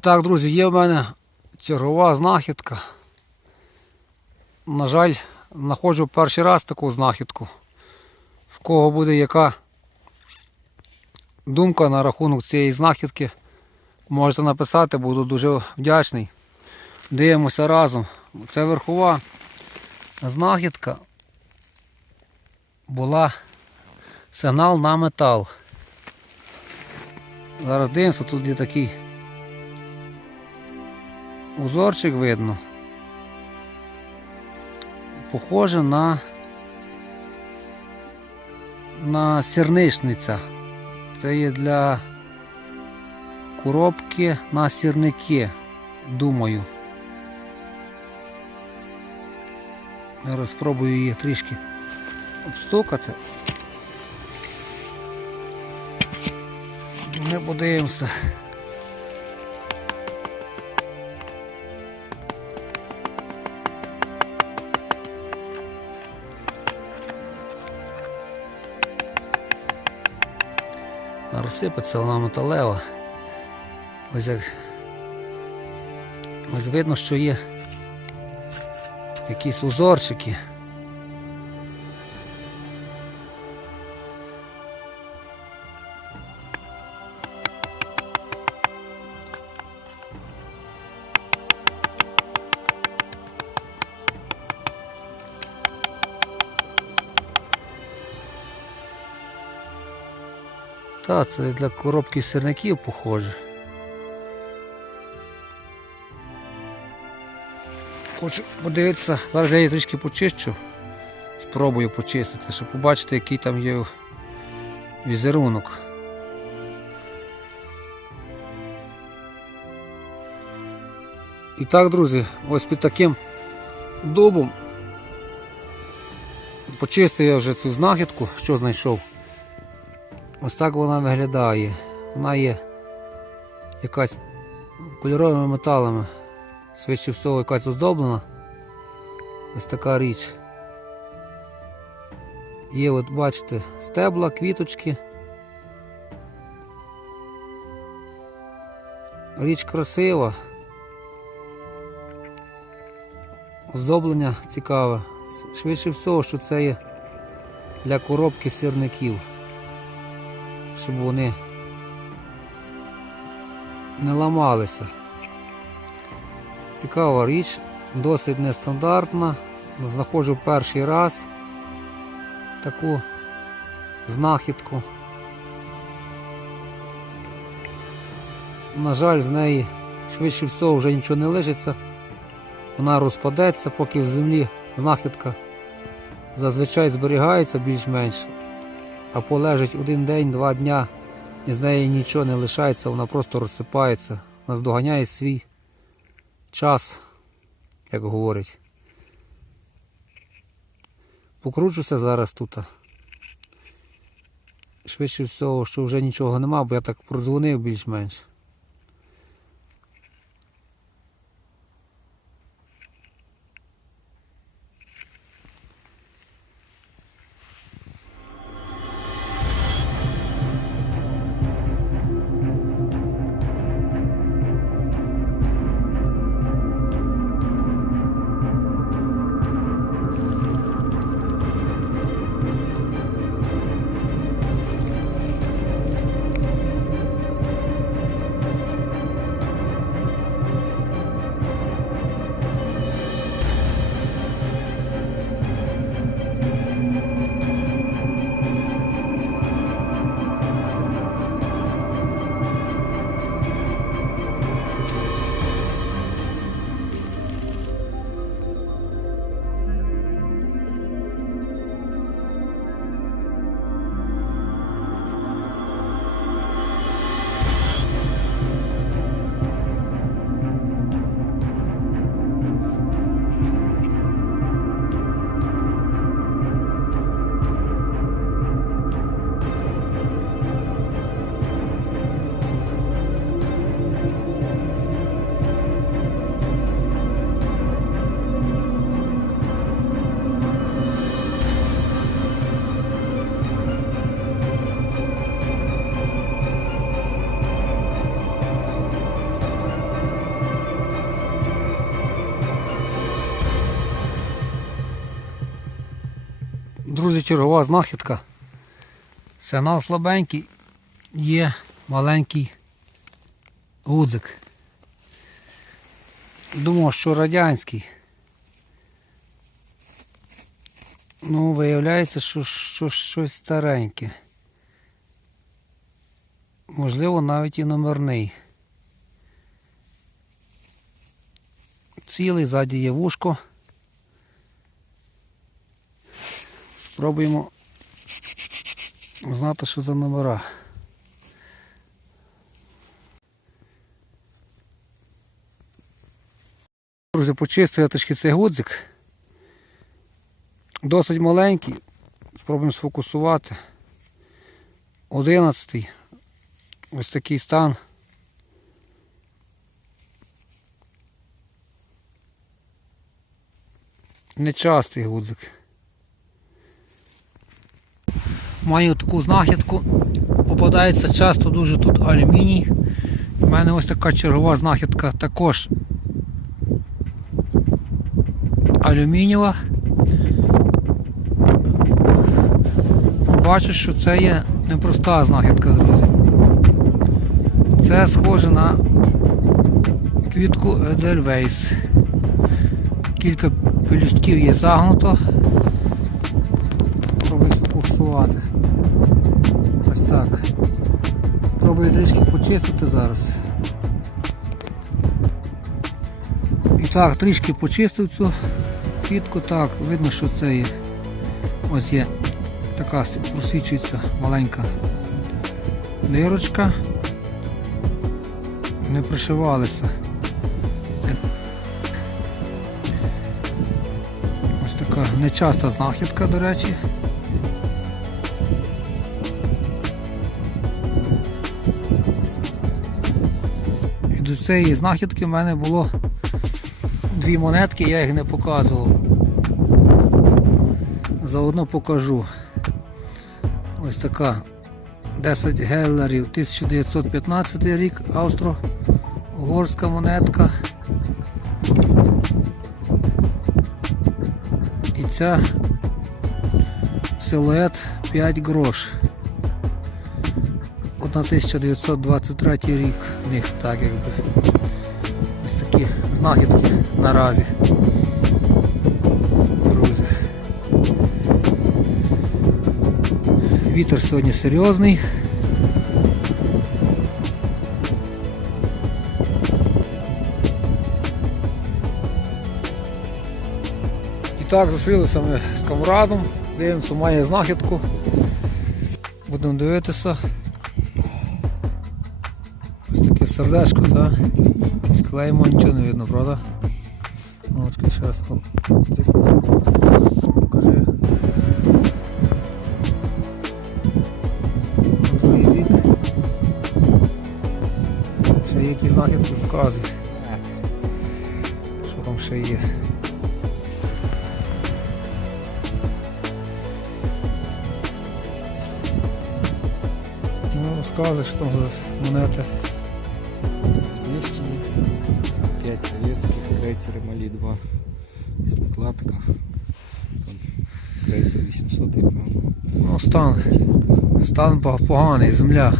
так, друзі, є в мене чергова знахідка. На жаль, знаходжу перший раз таку знахідку. В кого буде яка думка на рахунок цієї знахідки, можете написати, буду дуже вдячний. Дивимося разом. Це верхова знахідка була сигнал на метал. Зараз дивимося, тут є такий узорчик видно. Похоже на на сірничниця. Це є для коробки на сірники, думаю. Зараз спробую її трішки обстукати. Ми подивимося. Розсипеться вона металева. Ось як ось видно, що є якісь узорчики. Та, це для коробки сирників похоже. Хочу подивитися, зараз я її трішки почищу. Спробую почистити, щоб побачити, який там є візерунок. І так, друзі, ось під таким дубом почистив я вже цю знахідку, що знайшов. Ось так вона виглядає. Вона є якась кольоровими металами. Швидше всього якась оздоблена. Ось така річ. Є, от бачите, стебла, квіточки. Річ красива. Оздоблення цікаве. Швидше всього, що це є для коробки сірників щоб вони не ламалися. Цікава річ, досить нестандартна. Знаходжу перший раз таку знахідку. На жаль, з неї швидше всього вже нічого не лишиться. Вона розпадеться, поки в землі знахідка зазвичай зберігається більш-менш а полежить один день, два дня, і з неї нічого не лишається, вона просто розсипається, наздоганяє свій час, як говорять. Покручуся зараз тут. Швидше всього, що вже нічого нема, бо я так продзвонив більш-менш. Чергова знахідка. Сигнал слабенький, є маленький гудзик. Думав, що радянський. Ну, виявляється, що, що щось стареньке. Можливо, навіть і номерний. Цілий, ззаді є вушко. Спробуємо знати, що за номера. Друзі, почистив я трішки цей гудзик. Досить маленький. Спробуємо сфокусувати. Одинадцятий. Ось такий стан. Нечастий гудзик. Маю таку знахідку. Попадається часто дуже тут алюміній. У мене ось така чергова знахідка також алюмінієва. Бачу, що це є непроста знахідка, друзі. Це схоже на квітку Едельвейс. Кілька пелюстків є загнуто. Пробую. Ось так. Пробую трішки почистити зараз. І так, трішки почистив цю квітку, так, видно, що це є. Ось є така просвічується маленька дирочка. Не пришивалися. Ось така нечаста знахідка, до речі. До цієї знахідки в мене було дві монетки, я їх не показував. Заодно покажу. Ось така 10 геллерів 1915 рік, австро-угорська монетка. І ця силует 5 грош. 1923 рік в них так якби. Ось такі знахідки наразі. Друзі. Вітер сьогодні серйозний. І так, зустрілися ми з камрадом, дивимося, має знахідку. Будемо дивитися. Сердечко, так? Якесь клеймо, нічого не видно, правда? Молочка ще раз. Покажи. Другий бік. Ще є якісь знахідки показує. Що там ще є? Ну, розказуй, що там за монети. Крейцери малі 2. С накладка. Там крейцер 800 певно. Ну, стан. Стан поганий, земля.